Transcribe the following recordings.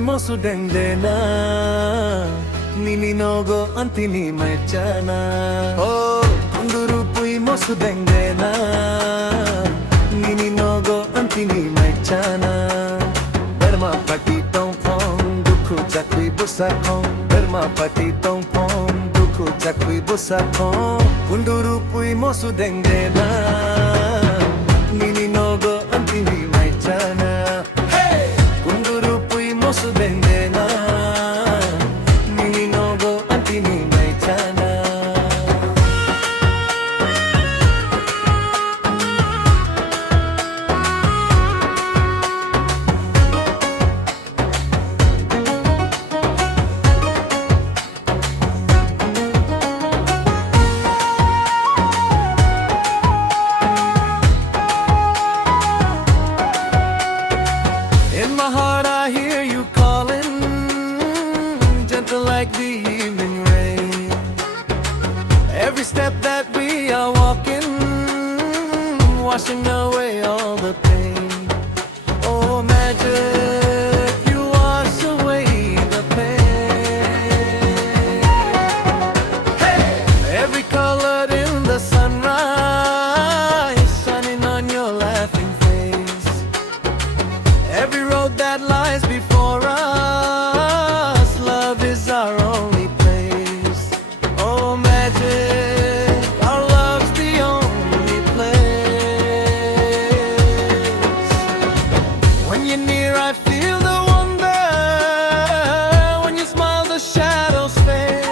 Mosdeng na Nininogo antini may tiana. Oh, Kondropoi Mosdeng na Nininogo antini may tiana. Berma patitong pong duku jakui busakong. Berma patitong pong duku jakui busakong. Kondropoi Mosdeng na Nininogo antini may tiana. Hey, Kondropoi Mosdeng na Nininogo antini may tiana. In my heart I hear you calling, gentle like the evening rain. Every step that we are walking, washing away all the pain. Oh magic, you wash away the pain. Hey! Every color in the sunrise, shining on your laughing face. Every road that lies before us, love is our only place. Oh magic, our love's the only place. When you're near I feel the wonder, when you smile the shadows fade.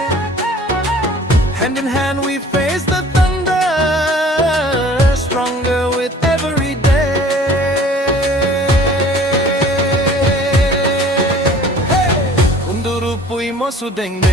Hand in hand we face the thunder, stronger with every day. Kondropoi Mosdeng na